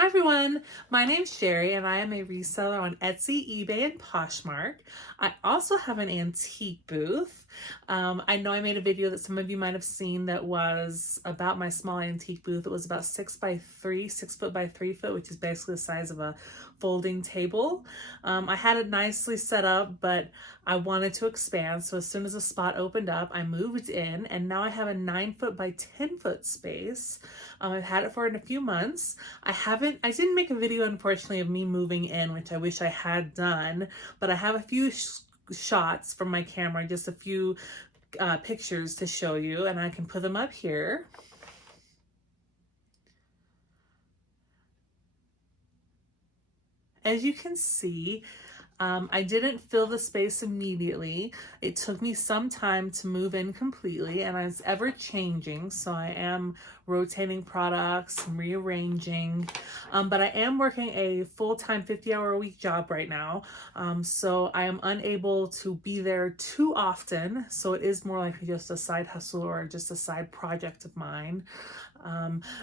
Hi everyone, my name's Sherry and I am a reseller on Etsy, eBay, and Poshmark. I also have an antique booth. I know I made a video that some of you might have seen that was about my small antique booth. It was about 6 foot by 3 foot, which is basically the size of a folding table. I had it nicely set up, but I wanted to expand. So as soon as the spot opened up, I moved in and now I have a 9 foot by 10 foot space. I've had it for a few months. I didn't make a video, unfortunately, of me moving in, which I wish I had done, but I have a few shots from my camera, just a few pictures to show you, and I can put them up here. As you can see, I didn't fill the space immediately. It took me some time to move in completely, and it's ever changing. So I am rotating products, rearranging, but I am working a full-time 50-hour-a-week job right now. So I am unable to be there too often. So it is more like just a side hustle or just a side project of mine.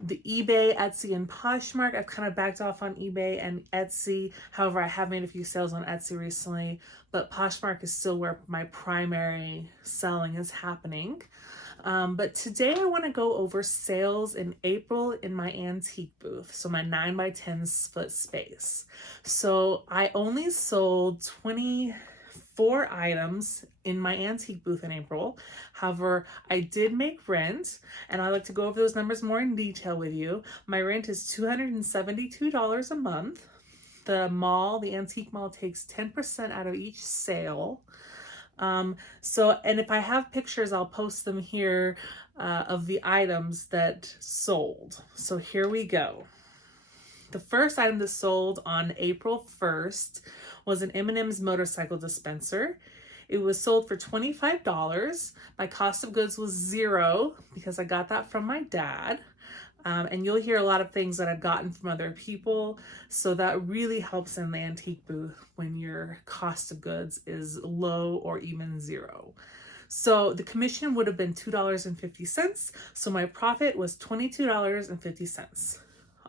The eBay, Etsy, and Poshmark, I've kind of backed off on eBay and Etsy. However, I have made a few sales on Etsy recently, but Poshmark is still where my primary selling is happening. But today I want to go over sales in April in my antique booth, so my 9 by 10 foot space. So I only sold 24 items in my antique booth in April. However, I did make rent, and I'd like to go over those numbers more in detail with you. My rent is $272 a month. The antique mall takes 10% out of each sale. And if I have pictures, I'll post them here of the items that sold. So here we go. The first item that sold on April 1st was an M&M's motorcycle dispenser. It was sold for $25. My cost of goods was $0 because I got that from my dad. And you'll hear a lot of things that I've gotten from other people. So that really helps in the antique booth when your cost of goods is low or even $0. So the commission would have been $2.50. So my profit was $22.50.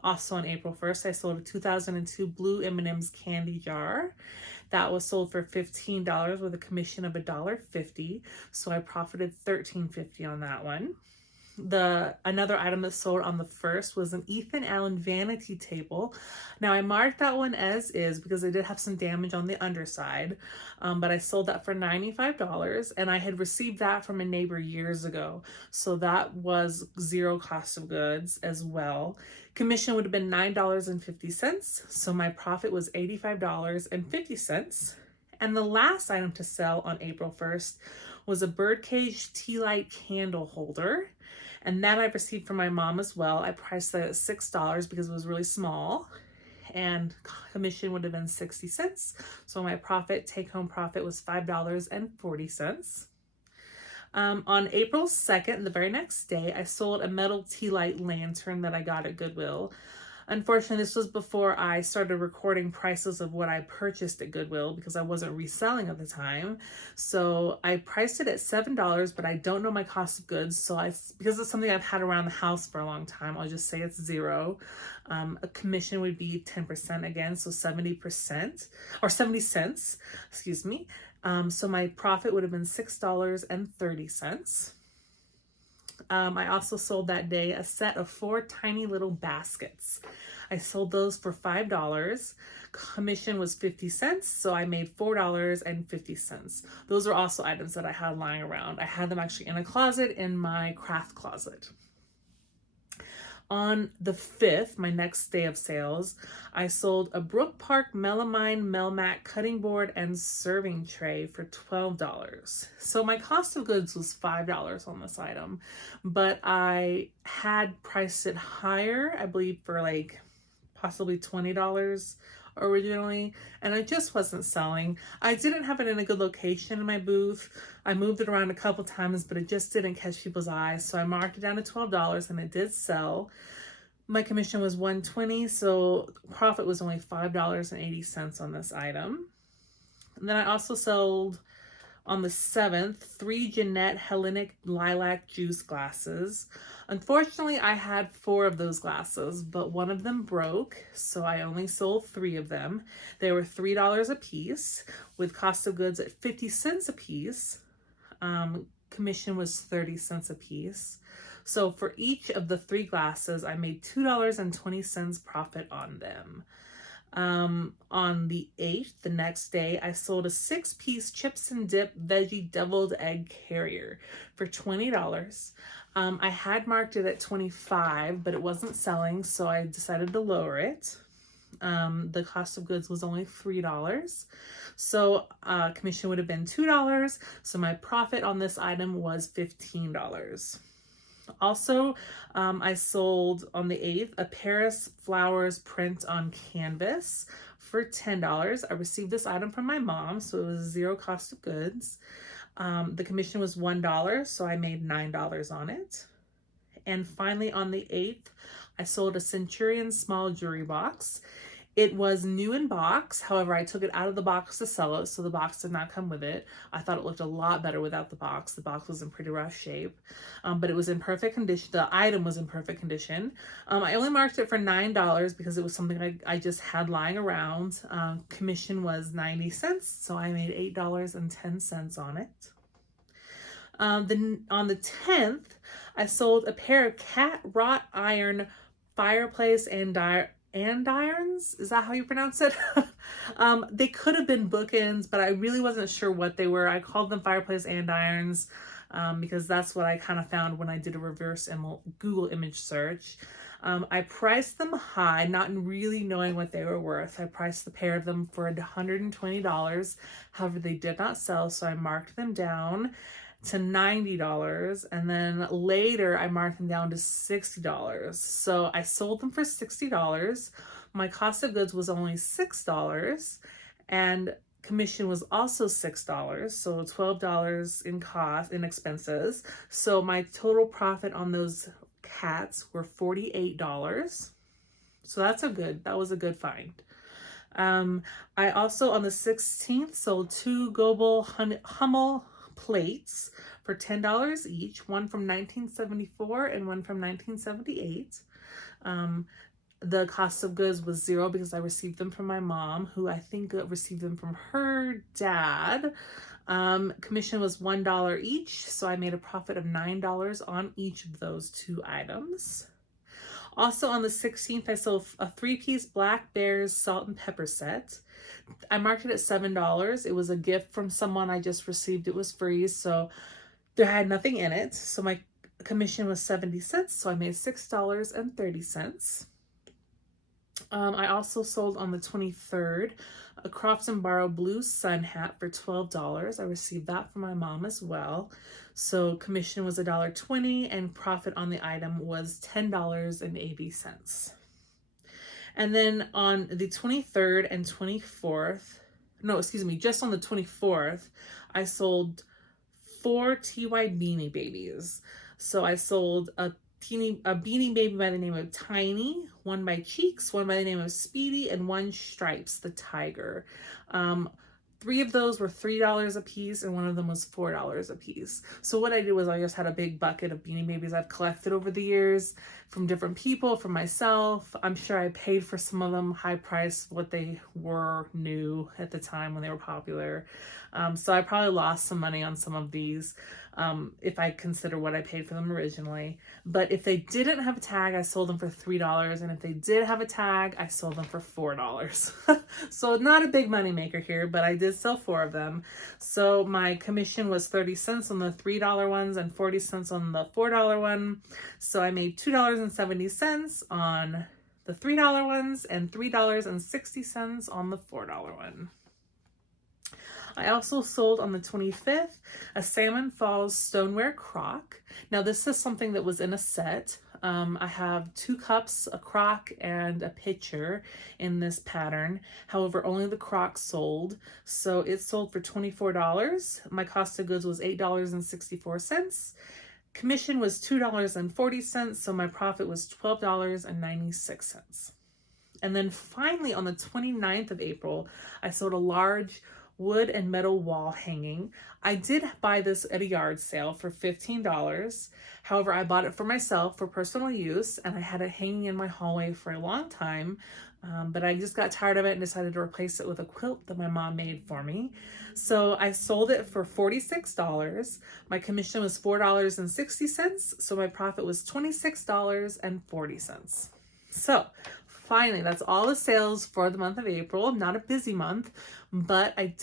Also on April 1st, I sold a 2002 blue M&M's candy jar. That was sold for $15 with a commission of $1.50. So I profited $13.50 on that one. Another item that sold on the 1st was an Ethan Allen vanity table. Now I marked that one as is because I did have some damage on the underside, but I sold that for $95, and I had received that from a neighbor years ago, so that was $0 cost of goods as well. Commission would have been $9.50, so my profit was $85.50. And the last item to sell on April 1st was a birdcage tea light candle holder. And that I received from my mom as well. I priced that at $6 because it was really small. And commission would have been 60 cents. So my take home profit was $5.40. On April 2nd, the very next day, I sold a metal tea light lantern that I got at Goodwill. Unfortunately, this was before I started recording prices of what I purchased at Goodwill because I wasn't reselling at the time. So I priced it at $7, but I don't know my cost of goods. So because it's something I've had around the house for a long time, I'll just say it's $0. A commission would be 10% again, so 70% or 70 cents, excuse me. So my profit would have been $6.30. I also sold that day a set of 4 tiny little baskets. I sold those for $5. Commission was 50 cents, so I made $4.50. Those are also items that I had lying around. I had them actually in a closet in my craft closet. On the 5th, my next day of sales, I sold a Brook Park Melamine Melmac cutting board and serving tray for $12. So my cost of goods was $5 on this item, but I had priced it higher, I believe for like possibly $20 originally, and I just wasn't selling. I didn't have it in a good location in my booth. I moved it around a couple times, but it just didn't catch people's eyes. So I marked it down to $12 and it did sell. My commission was $120, so profit was only $5.80 on this item. And then I also sold On the 7th, 3 Jeanette Hellenic Lilac Juice glasses. Unfortunately, I had 4 of those glasses, but one of them broke, so I only sold 3 of them. They were $3 a piece, with cost of goods at 50 cents a piece. Commission was 30 cents a piece. So for each of the 3 glasses, I made $2.20 profit on them. On the 8th, the next day, I sold a 6-piece chips and dip veggie deviled egg carrier for $20. I had marked it at $25, but it wasn't selling, so I decided to lower it. The cost of goods was only $3. So commission would have been $2. So my profit on this item was $15. Also, I sold on the 8th a Paris Flowers print on canvas for $10. I received this item from my mom, so it was 0 cost of goods. The commission was $1, so I made $9 on it. And finally, on the 8th, I sold a Centurion small jewelry box. It was new in box. However, I took it out of the box to sell it, so the box did not come with it. I thought it looked a lot better without the box. The box was in pretty rough shape, but it was in perfect condition. The item was in perfect condition. I only marked it for $9 because it was something I just had lying around. Commission was 90 cents, so I made $8.10 on it. Then on the 10th, I sold a pair of cat wrought iron fireplace andirons. Is that how you pronounce it? They could have been bookends, but I really wasn't sure what they were. I called them fireplace andirons because that's what I kind of found when I did a reverse Google image search. I priced them high, not really knowing what they were worth. I priced the pair of them for $120. However, they did not sell, so I marked them down to $90, and then later I marked them down to $60. So I sold them for $60. My cost of goods was only $6, and commission was also $6, so $12 in expenses. So my total profit on those cats were $48. So that was a good find. I also on the 16th sold 2 Goebel Hummel plates for $10 each, one from 1974 and one from 1978. The cost of goods was 0 because I received them from my mom, who I think received them from her dad. Commission was $1 each, so I made a profit of $9 on each of those 2 items. Also on the 16th, I sold a 3-piece Black Bears salt and pepper set. I marked it at $7. It was a gift from someone I just received. It was free, so there had nothing in it. So my commission was 70 cents, so I made $6.30. I also sold on the 23rd a Crofts and Barrow blue sun hat for $12. I received that from my mom as well. So commission was $1.20 and profit on the item was $10.80. And then on the 23rd and 24th, just on the 24th, I sold 4 TY Beanie Babies. So I sold a Beanie Baby by the name of Tiny, one by Cheeks, one by the name of Speedy, and one Stripes, the tiger. 3 of those were $3 a piece, and one of them was $4 a piece. So what I did was I just had a big bucket of Beanie Babies I've collected over the years from different people, from myself. I'm sure I paid for some of them high price, what they were new at the time when they were popular. So I probably lost some money on some of these if I consider what I paid for them originally. But if they didn't have a tag, I sold them for $3. And if they did have a tag, I sold them for $4. So not a big money maker here, but I did sell 4 of them. So my commission was 30 cents on the $3 ones and 40 cents on the $4 one. So I made $2.70 on the $3 ones and $3.60 on the $4 one. I also sold on the 25th a Salmon Falls stoneware crock. Now this is something that was in a set. I have 2 cups, a crock, and a pitcher in this pattern. However, only the crock sold. So it sold for $24. My cost of goods was $8.64. Commission was $2.40, so my profit was $12.96. And then finally on the 29th of April, I sold a large wood and metal wall hanging. I did buy this at a yard sale for $15. However, I bought it for myself for personal use, and I had it hanging in my hallway for a long time. But I just got tired of it and decided to replace it with a quilt that my mom made for me. So I sold it for $46. My commission was $4.60, so my profit was $26.40. So finally, that's all the sales for the month of April. Not a busy month, but I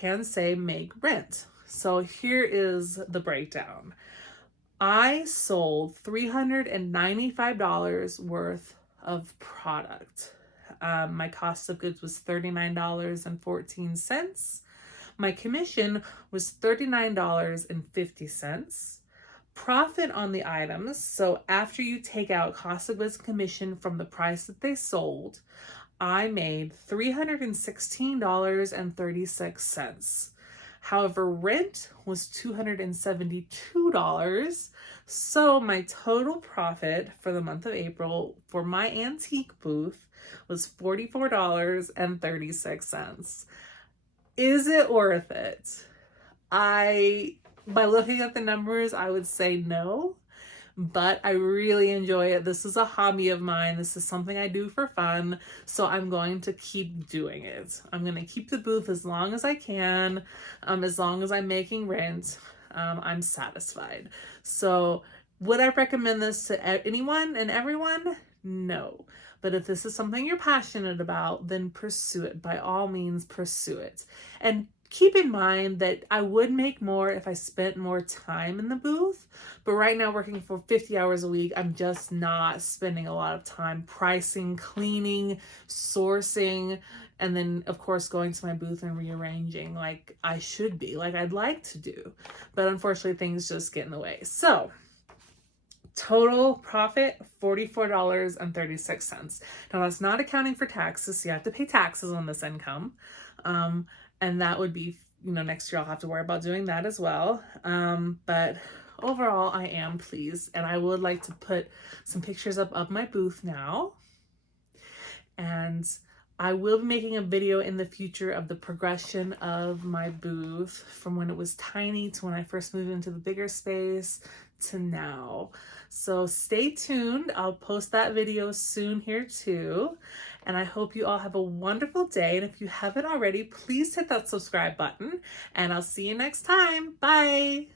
can say, make rent. So here is the breakdown. I sold $395 worth of product. My cost of goods was $39.14. My commission was $39.50. Profit on the items, so after you take out cost of goods commission from the price that they sold, I made $316.36. However, rent was $272. So my total profit for the month of April for my antique booth was $44.36. Is it worth it? By looking at the numbers, I would say no, but I really enjoy it. This is a hobby of mine. This is something I do for fun, so I'm going to keep doing it. I'm going to keep the booth as long as I can, as long as I'm making rent. I'm satisfied. So would I recommend this to anyone and everyone? No. But if this is something you're passionate about, then pursue it. By all means, pursue it. And keep in mind that I would make more if I spent more time in the booth, but right now working for 50 hours a week, I'm just not spending a lot of time pricing, cleaning, sourcing, and then of course going to my booth and rearranging like I should be, like I'd like to do. But unfortunately things just get in the way. So total profit, $44.36. Now that's not accounting for taxes, so you have to pay taxes on this income. And that would be, next year I'll have to worry about doing that as well. But overall, I am pleased. And I would like to put some pictures up of my booth now. And I will be making a video in the future of the progression of my booth from when it was tiny to when I first moved into the bigger space to now. So stay tuned. I'll post that video soon here too. And I hope you all have a wonderful day. And if you haven't already, please hit that subscribe button. And I'll see you next time. Bye.